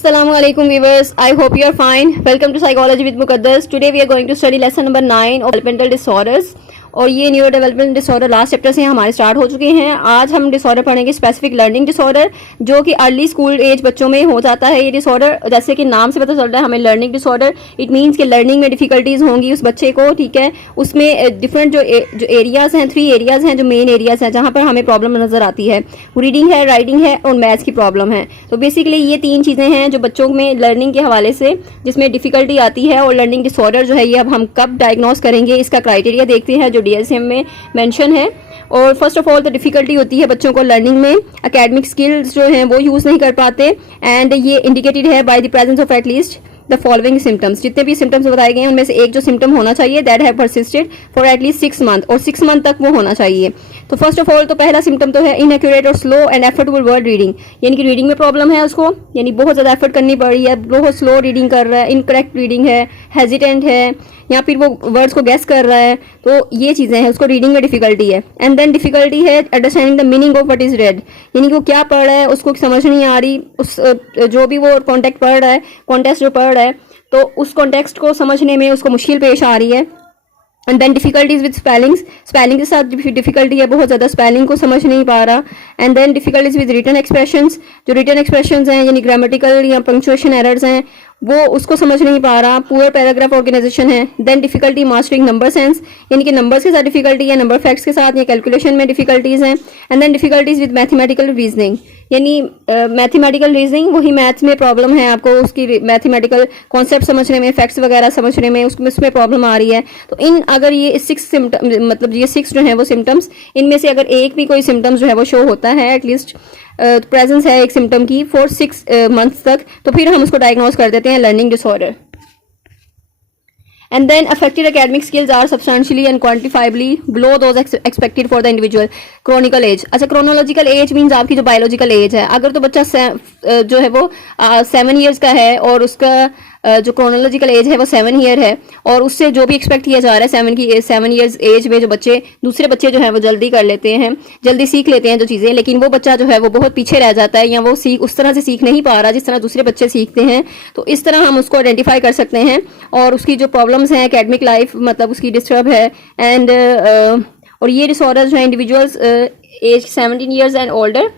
Assalamu alaikum viewers. I hope you are fine. Welcome to Psychology with Muqaddas. Today we are going to study lesson number 9 of developmental disorders. और ये neuro development disorder last chapter से हमारे start हो चुके हैं। आज हम disorder पढ़ेंगे स्पेसिफिक लर्निंग डिसऑर्डर, जो कि अर्ली स्कूल एज बच्चों में हो जाता है। ये डिसऑर्डर जैसे कि नाम से पता चल रहा है हमें लर्निंग डिसऑर्डर, इट मीन्स कि लर्निंग में डिफिकल्टीज होंगी उस बच्चे को, ठीक है। उसमें डिफरेंट जो एरियाज हैं, 3 एरियाज हैं जो मेन एरियाज हैं जहाँ पर हमें प्रॉब्लम नजर आती है। रीडिंग है, राइटिंग है और मैथ्स की प्रॉब्लम है। तो बेसिकली ये 3 चीजें हैं जो बच्चों में लर्निंग के हवाले से जिसमें डिफिकल्टी आती है। और लर्निंग डिसऑर्डर जो है ये अब हम कब डायग्नोस करेंगे, इसका क्राइटेरिया देखते हैं जो DSM में मेंशन है। और फर्स्ट ऑफ ऑल तो डिफिकल्टी होती है बच्चों को लर्निंग में, एकेडमिक स्किल्स जो हैं वो यूज नहीं कर पाते, एंड ये इंडिकेटेड है by the presence of at least the following symptoms. जितने भी सिम्टम्स बताए गए हैं उनमें से एक जो सिम्टम होना चाहिए that have persisted for at least 6 month, और 6 मंथ तक वो होना चाहिए। तो फर्स्ट ऑफ ऑल तो पहला सिम्टम तो है इनएक्यूरेट और slow and effortful word reading, यानी कि रीडिंग में प्रॉब्लम है उसको, यानी बहुत ज्यादा एफर्ट करनी पड़ रही है, बहुत स्लो रीडिंग कर रहा है, इनकरेक्ट रीडिंग है, हेजिटेंट है, या फिर वो वर्ड्स को गैस कर रहा है। तो ये चीजें हैं, उसको रीडिंग में डिफिकल्टी है। एंड देन डिफिकल्टी है understanding the meaning of what is red, यानी कि वो क्या पढ़ रहा है उसको समझ नहीं आ रही, उस जो भी वो कॉन्टेक्ट पढ़ रहा है, कॉन्टेक्स्ट जो पढ़ रहा है, तो उस कॉन्टेक्स्ट को समझने में उसको मुश्किल पेश आ रही है। And then difficulties with spellings, spelling के साथ डिफिकल्टी है, बहुत ज्यादा स्पेलिंग को समझ नहीं पा रहा। And then difficulties with written expressions, जो रिटन एक्सप्रेशंस हैं यानी ग्रामेटिकल या पंक्चुएशन एरर्स हैं वो उसको समझ नहीं पा रहा। पुअर पैराग्राफ ऑर्गेनाइजेशन है। Then difficulty mastering number sense, यानी कि नंबर्स के साथ डिफिकल्टी है, नंबर फैक्ट्स के साथ या कैलकुलेशन में डिफिकल्टीज हैं। And then difficulties with mathematical reasoning, यानी मैथमेटिकल रीजनिंग वही मैथ्स में प्रॉब्लम है, आपको उसकी मैथमेटिकल कॉन्सेप्ट समझने में, फैक्ट्स वगैरह समझने में उसमें प्रॉब्लम आ रही है। तो इन अगर ये 6 सिम्टम मतलब ये 6 जो है वो सिम्टम्स, इनमें से अगर एक भी कोई सिम्टम्स जो है वो शो होता है एटलीस्ट प्रेजेंस है एक सिम्टम की फॉर 6 मंथ्स तक, तो फिर हम उसको डायग्नोस कर देते हैं learning disorder. And then affected academic skills are substantially and quantifiably below those expected for the individual chronicle age। अच्छा, chronological age means आपकी जो biological age है, अगर तो बच्चा जो है वो 7 years का है और उसका जो क्रोनोलॉजिकल एज है वो 7 ईयर है, और उससे जो भी एक्सपेक्ट किया जा रहा है 7 ईयर्स एज में जो बच्चे दूसरे बच्चे जो है वो जल्दी कर लेते हैं, जल्दी सीख लेते हैं जो चीजें, लेकिन वो बच्चा जो है वो बहुत पीछे रह जाता है या वो उस तरह से सीख नहीं पा रहा जिस तरह दूसरे बच्चे सीखते हैं। तो इस तरह हम उसको आइडेंटिफाई कर सकते हैं, और उसकी जो प्रॉब्लम्स हैं एकेडमिक लाइफ मतलब उसकी डिस्टर्ब है। एंड और ये डिसऑर्डर जो है individuals age 17 years and older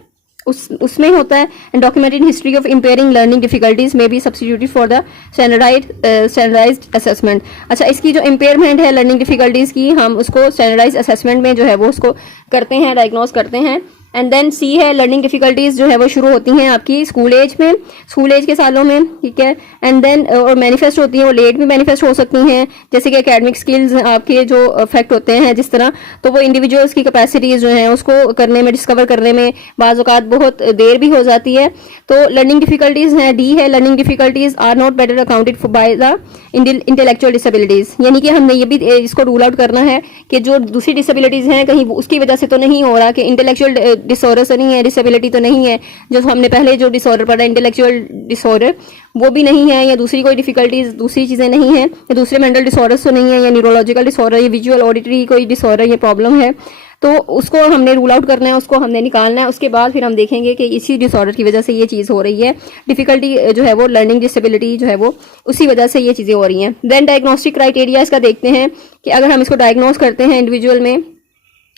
उसमें होता है। And documented history of impairing learning difficulties में be substituted for the standardized assessment. अच्छा, इसकी जो इम्पेयरमेंट है लर्निंग डिफिकल्टीज की, हम उसको स्टैंडर्डाइज्ड असेसमेंट में जो है वो उसको करते हैं, डायग्नोस करते हैं। एंड देन C है लर्निंग डिफिकल्टीज जो है वो शुरू होती हैं आपकी स्कूल एज में, स्कूल एज के सालों में, ठीक है। एंड देन और मैनिफेस्ट होती हैं, वो लेट भी मैनिफेस्ट हो सकती हैं, जैसे कि एकेडमिक स्किल्स आपके जो अफेक्ट होते हैं जिस तरह, तो वो इंडिविजुअल्स की कैपेसिटीज जो हैं उसको करने में, डिस्कवर करने में बाज़ औक़ात बहुत देर भी हो जाती है। तो लर्निंग डिफिकल्टीज हैं D है learning difficulties are not better accounted for by the intellectual disabilities, यानी कि हमने ये भी इसको रूल आउट करना है कि जो दूसरी डिसेबिलिटीज हैं कहीं उसकी वजह से तो नहीं हो रहा, कि इंटेलेक्चुअल डिसऑर्डर तो नहीं है, डिसेबिलिटी तो नहीं है, जो हमने पहले जो डिसऑर्डर पढ़ा इंटेलेक्चुअल डिसऑर्डर वो भी नहीं है, या दूसरी कोई डिफिकल्टीज दूसरी चीजें नहीं है, या दूसरे मेंटल डिसऑर्डर्स तो नहीं है, या न्यूरोलॉजिकल डिसऑर्डर, या विजुअल ऑडिटरी कोई डिसऑर्डर ये प्रॉब्लम है। तो उसको हमने रूल आउट करना है, उसको हमने निकालना है। उसके बाद फिर हम देखेंगे कि इसी डिसऑर्डर की वजह से ये चीज़ हो रही है, डिफिकल्टी जो है वो लर्निंग डिसेबिलिटी जो है वो उसी वजह से ये चीज़ें हो रही हैं। देन डायग्नोस्टिक क्राइटेरिया इसका देखते हैं कि अगर हम इसको डायग्नोस करते हैं इंडिविजुअल में,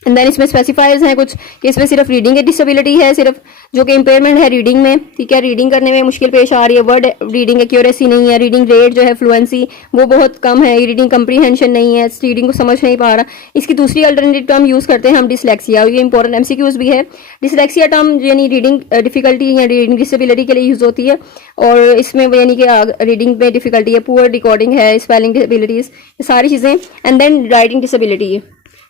एंड देन इसमें स्पेसिफायर्स हैं कुछ कि इसमें सिर्फ रीडिंग की डिसेबिलिटी है, सिर्फ जो कि इंपेयरमेंट है रीडिंग में, ठीक है, रीडिंग करने में मुश्किल पेश आ रही है, वर्ड रीडिंग एक्यूरेसी नहीं है, रीडिंग रेट जो है फ्लुएंसी वो बहुत कम है, रीडिंग कंप्रीहेंशन नहीं है, रीडिंग को समझ नहीं पा रहा। इसकी दूसरी अल्टरनेटिव टर्म यूज करते हैं हम डिसलेक्सिया, ये इंपॉर्टेंट MCQs भी है। डिसलेक्सिया टर्म यानी रीडिंग डिफिकल्टी या रीडिंग डिसेबिलिटी के लिए यूज होती है, और इसमें यानी कि रीडिंग में डिफिकल्टी है, पुअर डिकोडिंग है, स्पेलिंग डिसेबिलिटीज, ये सारी चीजें। And then writing disability,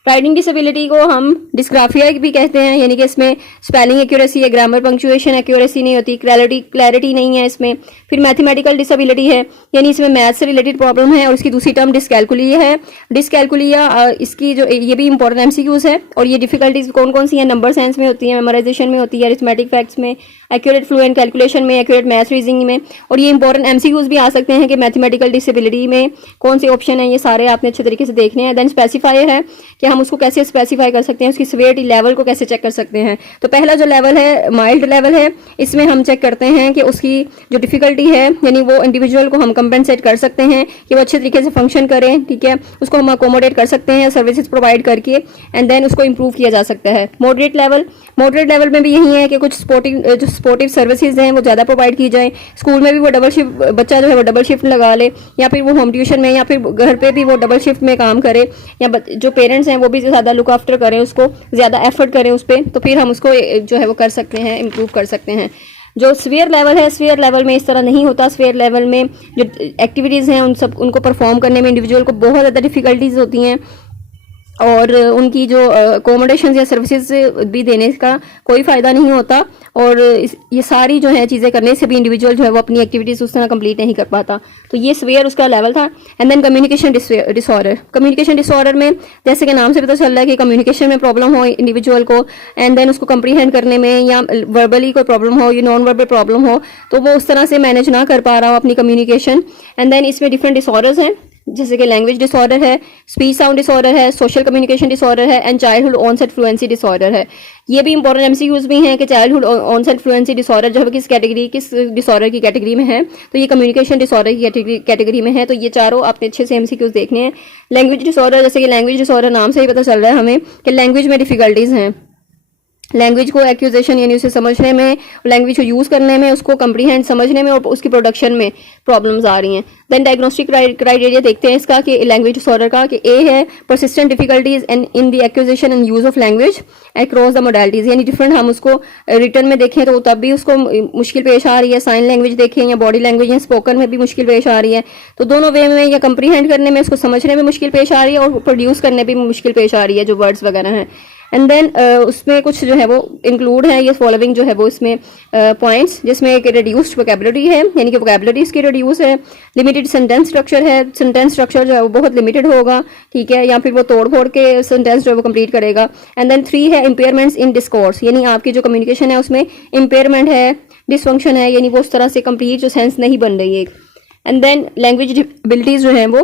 writing disability को हम डिस्ग्राफिया भी कहते हैं, यानी कि इसमें स्पेलिंग एक्यूरेसी है, ग्रामर पंक्चुएशन एक्यूरेसी नहीं होती, क्लैरिटी नहीं है इसमें। फिर मैथमेटिकल डिसेबिलिटी है, यानी इसमें मैथ से रिलेटेड प्रॉब्लम है, और इसकी दूसरी टर्म डिसकैलकुलिया है। डिसकैलकुलिया इसकी जो ये भी इंपॉर्टेंट MCQs है, और ये डिफिकल्टीज कौन कौन सी हैं, नंबर साइंस में होती है, मेमोराइजेशन में होती है, अरिथमेटिक फैक्ट्स में, एक्यूरेट फ्लुएंट कैलकुलेशन में, एक्यूरेट मैथ रीजनिंग में। और ये इंपॉर्टेंट एमसीक्यूज भी आ सकते हैं कि मैथमेटिकल डिसेबिलिटी में कौन से ऑप्शन है, ये सारे आपने अच्छे तरीके से देखने हैं। देन स्पेसिफायर है कि हम उसको कैसे स्पेसिफाई कर सकते हैं, उसकी सिवियरिटी लेवल को कैसे चेक कर सकते हैं। तो पहला जो लेवल है माइल्ड लेवल है, इसमें हम चेक करते हैं कि उसकी जो डिफिकल्टी है यानी वो इंडिविजुअल को हम कंपेंसेट कर सकते हैं कि वो अच्छे तरीके से फंक्शन करें, ठीक है, उसको हम अकोमोडेट कर सकते हैं सर्विसेज प्रोवाइड करके, एंड देन उसको इंप्रूव किया जा सकता है। मॉडरेट लेवल में भी यही है कि कुछ सपोर्टिव सर्विसेज हैं वो ज़्यादा प्रोवाइड की जाए। स्कूल में भी वो डबल शिफ्ट, बच्चा जो है वो डबल शिफ्ट लगा ले, या फिर वो होम ट्यूशन में या फिर घर पे भी वो डबल शिफ्ट में काम करे, या जो पेरेंट्स हैं वो भी ज़्यादा लुक आफ्टर करें, उसको ज़्यादा एफर्ट करें उस पर, तो फिर हम उसको जो है वो कर सकते हैं, इम्प्रूव कर सकते हैं। जो स्फीयर लेवल है, स्फीयर लेवल में इस तरह नहीं होता। स्फीयर लेवल में जो एक्टिविटीज़ हैं उनको परफॉर्म करने में इंडिविजुअल को बहुत ज़्यादा डिफिकल्टीज होती हैं, और उनकी जो अकोमोडेशन या सर्विसेज भी देने का कोई फ़ायदा नहीं होता, और ये सारी जो है चीज़ें करने से भी इंडिविजुअल जो है वो अपनी एक्टिविटीज़ उस तरह कंप्लीट नहीं कर पाता। तो ये स्वेयर उसका लेवल था। And then communication disorder. Communication disorder में जैसे कि नाम से पता चल रहा है कि कम्युनिकेशन में प्रॉब्लम हो इंडिविजुअल को, एंड देन उसको कंप्रीहेंड करने में, या वर्बली कोई प्रॉब्लम हो या नॉन वर्बल प्रॉब्लम हो, तो वो उस तरह से मैनेज ना कर पा रहा हो अपनी कम्युनिकेशन। एंड देन इसमें डिफरेंट डिसऑर्डर्स हैं, जैसे कि लैंग्वेज डिसऑर्डर है, स्पीच साउंड डिसऑर्डर है, सोशल कम्युनिकेशन डिसऑर्डर है, and childhood onset fluency disorder है। ये भी इंपॉर्टेंट एमसीक्यूज भी हैं कि चाइल्डहुड ऑनसेट फ्लुएंसी डिसऑर्डर जो है किस डिसऑर्डर की कैटेगरी में है, तो ये कम्युनिकेशन डिसऑर्डर की कैटेगरी में है। तो ये चारों आपने अच्छे से एमसीक्यूज देखने हैं। लैंग्वेज डिसऑर्डर, जैसे कि लैंग्वेज डिसऑर्डर नाम से ही पता चल रहा है हमें कि लैंग्वेज में डिफिकल्टीज हैं, लैंग्वेज को एक्यूजेशन यानी उसे समझने में, लैंग्वेज को यूज़ करने में, उसको कंप्रीहेंड समझने में, और उसकी प्रोडक्शन में प्रॉब्लम्स आ रही हैं। देन डायग्नोस्टिक क्राइटेरिया देखते हैं इसका कि लैंग्वेज डिसऑर्डर का, कि ए है persistent difficulties in the accusation and use of language across the modalities, यानी डिफरेंट हम उसको रिटर्न में देखें तो तब भी उसको मुश्किल पेश आ रही है, साइन लैंग्वेज देखें या बॉडी लैंग्वेज या स्पोकन में भी मुश्किल पेश आ रही है। तो दोनों वे में, या कंप्रीहेंड करने में, उसको समझने में मुश्किल पेश आ रही है, और प्रोड्यूस करने में भी मुश्किल पेश आ रही है जो वर्ड्स वगैरह हैं। एंड देन उसमें कुछ जो है वो इंक्लूड है, ये फॉलोइंग जो है वो इसमें पॉइंट्स, जिसमें एक रिड्यूस्ड वोकैबुलरी है, यानी कि वोकैबुलरी इसकी रिड्यूस है। लिमिटेड सेंटेंस स्ट्रक्चर है, सेंटेंस स्ट्रक्चर जो है वो बहुत लिमिटेड होगा, ठीक है, या फिर वो तोड़ फोड़ के सेंटेंस जो है वो कंप्लीट करेगा। एंड देन 3 है इम्पेयरमेंट्स इन डिस्कोर्स, यानी आपकी जो कम्युनिकेशन है उसमें इम्पेयरमेंट है, डिसफंक्शन है, यानी वो उस तरह से कंप्लीट जो सेंस नहीं बन रही है। एंड देन लैंग्वेज एबिलिटीज जो हैं वो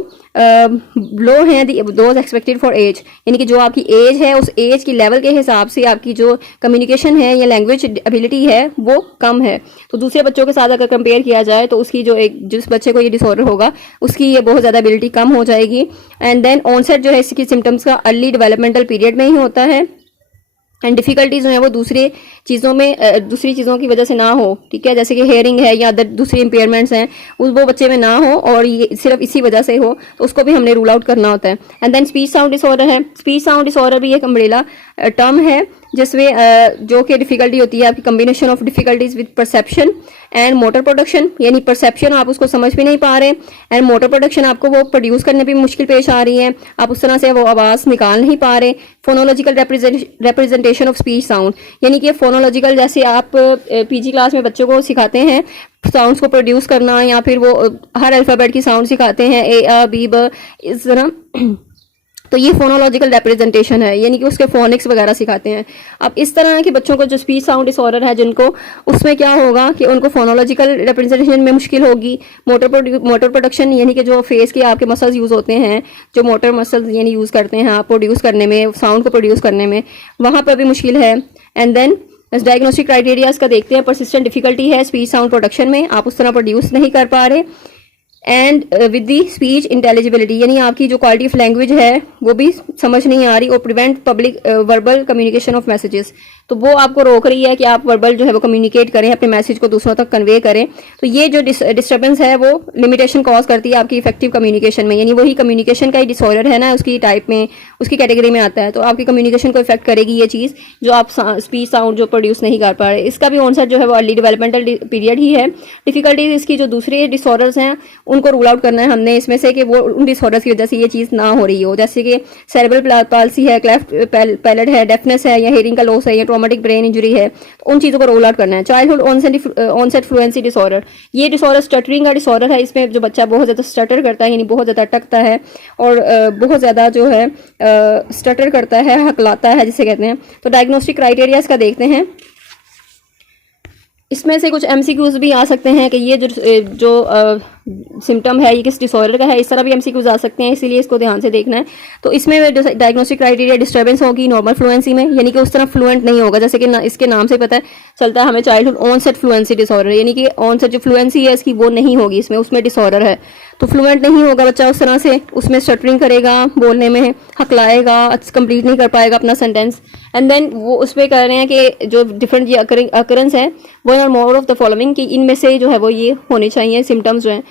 लो हैं दोज एक्सपेक्टेड फॉर एज, यानी कि जो आपकी एज है उस एज की लेवल के हिसाब से आपकी जो कम्युनिकेशन है या लैंग्वेज एबिलिटी है वो कम है। तो दूसरे बच्चों के साथ अगर कंपेयर किया जाए तो उसकी जो जिस बच्चे को ये डिसऑर्डर होगा उसकी ये बहुत ज़्यादा एबिलिटी कम हो जाएगी। एंड देन ऑनसेट जो है इसकी सिम्टम्स का अर्ली डेवलपमेंटल पीरियड में ही होता है, एंड डिफिकल्टीज जो है वो दूसरी चीज़ों की वजह से ना हो, ठीक है, जैसे कि हेयरिंग है या अदर दूसरी इम्पेयरमेंट्स हैं वो बच्चे में ना हो, और ये सिर्फ इसी वजह से हो, तो उसको भी हमने रूल आउट करना होता है। And then speech sound disorder है। स्पीच साउंड डिसऑर्डर भी एक अम्ब्रेला टर्म है, जिसमें जो कि डिफिकल्टी होती है आपकी combination of difficulties with perception and motor production, यानी परसेप्शन आप उसको समझ भी नहीं पा रहे, एंड मोटर प्रोडक्शन आपको वो प्रोड्यूस करने भी मुश्किल पेश आ रही है, आप उस तरह से वो आवाज़ निकाल नहीं पा रहे। Phonological representation of speech sound, यानी कि फोनोलॉजिकल, जैसे आप पीजी क्लास में बच्चों को सिखाते हैं साउंड्स को प्रोड्यूस करना, या फिर वो हर अल्फ़ाबेट की साउंड सिखाते हैं, ए अ बी ब, इस तरह, तो ये फोनोलॉजिकल रिप्रेजेंटेशन है, यानी कि उसके फोनिक्स वगैरह सिखाते हैं। अब इस तरह के बच्चों को जो स्पीच साउंड डिसऑर्डर है जिनको, उसमें क्या होगा कि उनको फोनोलॉजिकल रिप्रेजेंटेशन में मुश्किल होगी। मोटर प्रोडक्शन, यानी कि जो फेस के आपके मसल्स यूज़ होते हैं, जो मोटर मसल्स यानी यूज़ करते हैं आप प्रोड्यूस करने में, साउंड को प्रोड्यूस करने में, वहाँ पर भी मुश्किल है। एंड देन डायग्नोस्टिक क्राइटेरियाज का देखते हैं। परसिस्टेंट डिफिकल्टी है स्पीच साउंड प्रोडक्शन में, आप उस तरह प्रोड्यूस नहीं कर पा रहे। एंड विद दी स्पीच इंटेलिजिबिलिटी, यानी आपकी जो क्वालिटी ऑफ लैंग्वेज है वो भी समझ नहीं आ रही, और prevent public verbal communication of messages, तो वो आपको रोक रही है कि आप वर्बल जो है वो कम्युनिकेट करें, अपने मैसेज को दूसरों तक कन्वे करें। तो ये जो डिस्टर्बेंस है वो लिमिटेशन कॉज करती है आपकी इफेक्टिव कम्युनिकेशन में, यानी वही कम्युनिकेशन का ही डिसऑर्डर है ना, उसकी टाइप में, उसकी कैटेगरी में आता है, तो आपकी कम्युनिकेशन को इफेक्ट करेगी ये चीज़ जो आप स्पीच साउंड जो प्रोड्यूस नहीं कर पा रहे। इसका भी ऑनसेट जो है वो अर्ली डेवलपमेंटल पीरियड ही है। डिफिकल्टीज इसकी जो दूसरे डिसऑर्डर्स हैं उनको रूल आउट करना है हमने इसमें से, कि वो उन डिसऑर्डर्स की वजह से ये चीज़ ना हो रही हो, जैसे कि सेरेब्रल पाल्सी है, क्लेफ्ट पैलेट है, डेफनेस है, या हेयरिंग का लॉस है, या ट्रॉमेटिक ब्रेन इंजरी है, तो उन चीज़ों को रोल आउट करना है। चाइल्डहुड ऑनसेट फ्लुएंसी डिसऑर्डर, ये डिसऑर्डर स्टटरिंग का डिसऑर्डर है। इसमें जो बच्चा बहुत ज़्यादा स्टटर करता है, यानी बहुत ज़्यादा अटकता है, और बहुत ज़्यादा जो है स्टटर करता है, हकलाता है जिसे कहते हैं। तो डायग्नोस्टिक क्राइटेरिया इसका देखते हैं। इसमें से कुछ एमसीक्यूज भी आ सकते हैं कि ये जो सिम्टम है ये किस डिसऑर्डर का है, इस तरह भी एमसीक्यूज आ सकते हैं, इसीलिए इसको ध्यान से देखना है। तो इसमें डायग्नोस्टिक क्राइटेरिया डिस्टर्बेंस होगी नॉर्मल फ्लुएंसी में, यानी कि उस तरह फ्लुएंट नहीं होगा, जैसे कि इसके नाम से पता है चलता है हमें चाइल्डहुड ऑनसेट फ्लुएंसी डिसऑर्डर, यानी कि ऑनसेट जो फ्लुएंसी है इसकी वो नहीं होगी इसमें, उसमें डिसऑर्डर है। तो फ्लुएंट नहीं होगा बच्चा उस तरह से, उसमें स्टटरिंग करेगा, बोलने में हकलाएगा, कंप्लीट नहीं कर पाएगा अपना सेंटेंस। एंड देन वो उस पर कह रहे हैं कि जो डिफरेंट ये अकरेंस है वो or more of the following, कि इनमें से जो है वो ये होने चाहिए सिम्टम्स जो हैं।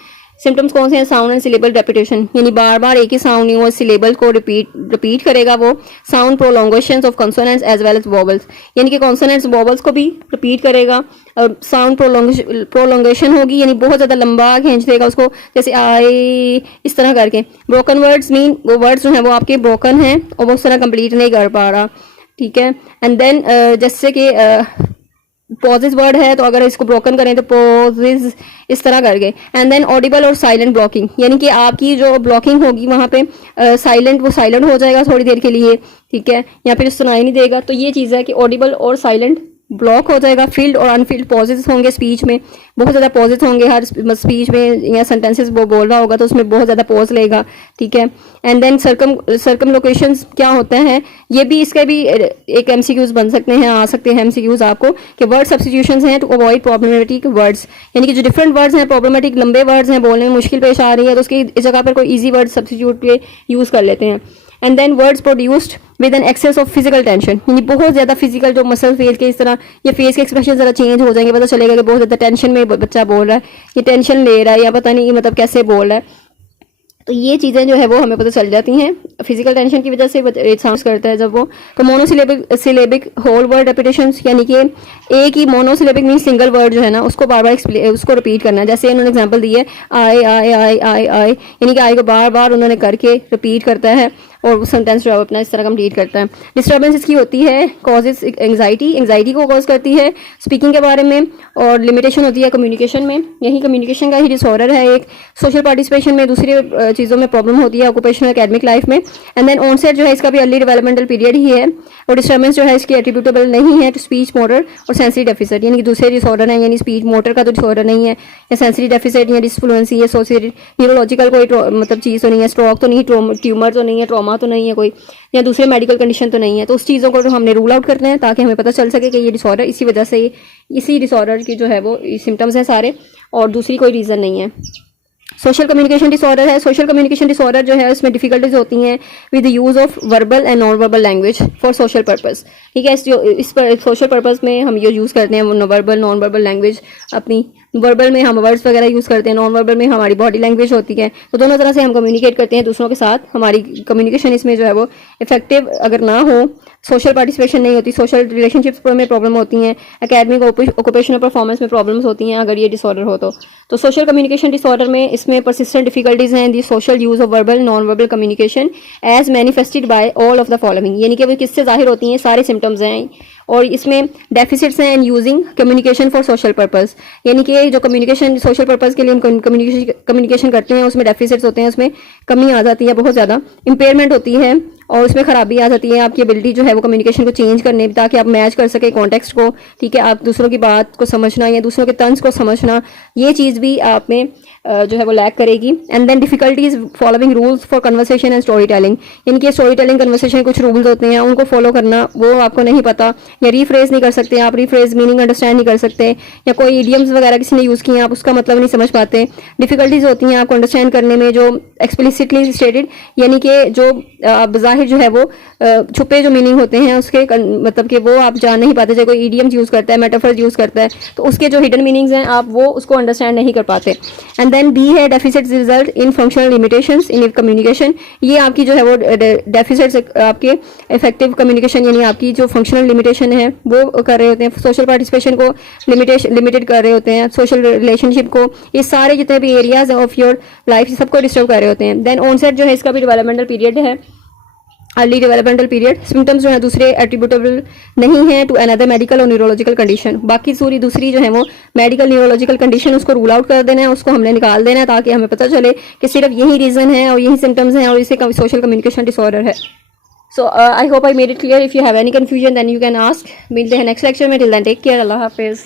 सिम्टम्स कौन से हैं? साउंड एंड सिलेबल रेपिटेशन, यानी बार बार एक ही साउंड और सिलेबल को रिपीट करेगा वो। Sound prolongation of consonants as well as vowels, यानी कि कॉन्सोनेंट्स वॉवल्स को भी रिपीट करेगा। और साउंड प्रोलोंगेशन होगी, यानी बहुत ज़्यादा लंबा खींच देगा उसको, जैसे आई इस तरह करके। ब्रोकन वर्ड्स मीन वो वर्ड्स जो हैं वो आपके ब्रोकन हैं और वो उस तरह कंप्लीट नहीं कर पा रहा, ठीक है। एंड देन जैसे कि पॉजेज वर्ड है तो अगर इसको ब्रोकन करें तो पॉजेज इस तरह करके। एंड देन ऑडिबल और साइलेंट ब्लॉकिंग, यानी कि आपकी जो ब्लॉकिंग होगी वहाँ पे साइलेंट वो साइलेंट हो जाएगा थोड़ी देर के लिए, ठीक है, या फिर सुनाई नहीं देगा। तो ये चीज़ है कि ऑडिबल और साइलेंट ब्लॉक हो जाएगा। फील्ड और अनफील्ड पॉजेज होंगे स्पीच में, बहुत ज़्यादा पॉजेज होंगे हर स्पीच में, या सेंटेंसेस वो बोल रहा होगा तो उसमें बहुत ज़्यादा पॉज लेगा, ठीक है। एंड देन सर्कम लोकेशंस क्या होते हैं, ये भी इसके भी एक एमसीक्यूज बन सकते हैं, आ सकते हैं एमसीक्यूज आपको, कि वर्ड सब्स्टिट्यूशंस हैं टू अवॉइड प्रॉब्लमेटिक वर्ड्स, यानी कि जो डिफरेंट वर्ड्स हैं, प्रॉब्लमेटिक लंबे वर्ड्स हैं, बोलने में मुश्किल पेश आ रही है तो उसकी जगह पर कोई ईजी वर्ड सब्स्टिट्यूट के यूज़ कर लेते हैं। And then words produced with an excess of physical tension, यानी बहुत ज़्यादा फिजिकल जो मसल फेस के इस तरह ये फेस के एक्सप्रेशन ज़रा चेंज हो जाएंगे, पता चलेगा कि बहुत ज़्यादा टेंशन में बच्चा बोल रहा है, ये टेंशन ले रहा है या पता नहीं मतलब कैसे बोल रहा है। तो ये चीज़ें जो है वो हमें पता चल जाती हैं फिजिकल टेंशन की वजह से साउंड करता है जब वो। तो मोनोसिलेबिक होल वर्ड रेपिटेशंस, यानी कि एक ही मोनोसिलेबिक मीन सिंगल वर्ड जो है ना उसको बार बार उसको रिपीट करना है। जैसे इन्होंने एग्जांपल दी है आई आई आई आई आई, यानी कि आई को बार बार उन्होंने करके रिपीट करता है और सेंटेंस जो है अपना इस तरह कंप्लीट करता है। डिस्टर्बेंस इसकी होती है कॉजेज एंग्जाइटी को कॉज करती है स्पीकिंग के बारे में, और लिमिटेशन होती है कम्युनिकेशन में, यही कम्युनिकेशन का ही डिसऑर्डर है एक। सोशल पार्टिसिपेशन में, दूसरी चीज़ों में प्रॉब्लम होती है ऑक्यूपेशनल एकेडमिक लाइफ में। एंड देन ऑनसेट जो है इसका भी अर्ली डेवलपमेंटल पीरियड ही है, और डिस्टर्बेंस जो है इसकी एट्रीब्यूटेबल नहीं है टू स्पीच मोटर और सेंसरी डेफिसिट, यानी कि दूसरे डिसऑर्डर है, यानी स्पीच मोटर का तो डिसऑर्डर नहीं है, या सेंसरी डेफिसिट या डिसफ्लुएंसी, एसोसिएटेड न्यूरोलॉजिकल कोई मतलब चीज़ तो नहीं है, स्ट्रोक तो नहीं, ट्यूमर तो नहीं है, ट्रॉमा तो नहीं है कोई, या दूसरे मेडिकल कंडीशन तो नहीं है। तो उस चीज़ों को हमने रूल आउट करते हैं ताकि हमें पता चल सके कि ये डिसऑर्डर इसी वजह से, इसी डिसऑर्डर की जो है वो सिम्टम्स हैं सारे, और दूसरी कोई रीज़न नहीं है। सोशल कम्युनिकेशन डिसऑर्डर है। सोशल कम्युनिकेशन डिसऑर्डर जो है उसमें डिफिकल्टीज होती हैं with the use of verbal and non verbal language for social purpose, ठीक है। इस पर सोशल पर्पस में हम ये यूज़ करते हैं वर्बल नॉन वर्बल लैंग्वेज अपनी। वर्बल में हम वर्ड्स वगैरह यूज़ करते हैं, नॉन वर्बल में हमारी बॉडी लैंग्वेज होती है। तो दोनों तरह से हम कम्युनिकेट करते हैं दूसरों के साथ। हमारी कम्युनिकेशन इसमें जो है वो इफेक्टिव अगर ना हो, सोशल पार्टिसिपेशन नहीं होती, सोशल रिलेशनशिप्स में प्रॉब्लम होती हैं, एकेडमिक ऑक्यूपेशनल परफॉर्मेंस में प्रॉब्लम्स होती हैं अगर ये डिसऑर्डर हो तो सोशल कम्युनिकेशन डिसऑर्डर में इसमें परसिस्टेंट डिफिकल्टीज हैं the social use of verbal non verbal communication as manifested by all of the following, यानी कि वो किससे जाहिर होती हैं, सारे सिम्टम्स हैं। और इसमें डेफिसिट्स हैं in using communication for social purpose, यानी कि जो कम्युनिकेशन सोशल पर्पस के लिए हम कम्युनिकेशन करते हैं उसमें डेफिसिट्स होते हैं, उसमें कमी आ जाती है, बहुत ज़्यादा इंपेयरमेंट होती है और उसमें खराबी आ जाती है आपकी एबिलिटी जो है वो कम्युनिकेशन को चेंज करने, ताकि आप मैच कर सके कॉन्टेक्स्ट को, ठीक है। आप दूसरों की बात को समझना या दूसरों के तंज को समझना, ये चीज़ भी आप में जो है वो लैक करेगी। And then difficulties following rules for conversation and story telling, यानी कि स्टोरी टेलिंग कन्वर्सेशन कुछ रूल्स होते हैं उनको फॉलो करना वो आपको नहीं पता, या रीफ्रेज नहीं कर सकते आप, रीफ्रेज मीनिंग अंडरस्टैंड नहीं कर सकते, या कोई इडियम्स वगैरह किसी ने यूज़ किए आप उसका मतलब नहीं समझ पाते। डिफिकल्टीज होती हैं आपको अंडरस्टैंड करने में जो एक्सप्लिसिटली स्टेटेड, यानी कि जो बाहिर जो है वो छुपे जो मीनिंग होते हैं उसके मतलब कि वो आप जान नहीं पाते। जैसे कोई इडियम्स यूज़ करता है, मेटाफर्स यूज़ करता है, तो उसके जो हिडन मीनिंग्स हैं आप वो उसको अंडरस्टैंड नहीं कर पाते। एंड देन बी है deficits result in functional limitations in communication, ये आपकी जो है वो डेफिसिट्स आपके इफेक्टिव कम्युनिकेशन यानी आपकी जो फंक्शनल लिमिटेशन है वो कर रहे होते हैं, सोशल पार्टिसिपेशन को लिमिटेड कर रहे होते हैं, सोशल रिलेशनशिप को, ये सारे जितने भी एरियाज ऑफ योर लाइफ सबको डिस्टर्ब कर रहे होते हैं। देन ऑनसेट जो है इसका भी डेवलपमेंटल पीरियड है, अर्ली डेवलपमेंटल पीरियड। सिम्टम्स जो है दूसरे एट्रीब्यूटेबल नहीं है टू अनदर मेडिकल और न्यूरोलॉजिकल कंडीशन, बाकी दूसरी जो है वो मेडिकल न्यूरोलॉजिकल कंडीशन उसको रूल आउट कर देना है, उसको हमने निकाल देना है ताकि हमें पता चले कि सिर्फ यही रीज़न है और यही सिम्टम्स हैं और इसे सोशल कम्युनिकेशन डिसऑर्डर है। So I hope I made it clear. If you have any confusion then you can ask. मिलते हैं नेक्स्ट लेक्चर में, टिल देन टेक केयर, अल्लाह हाफिज़।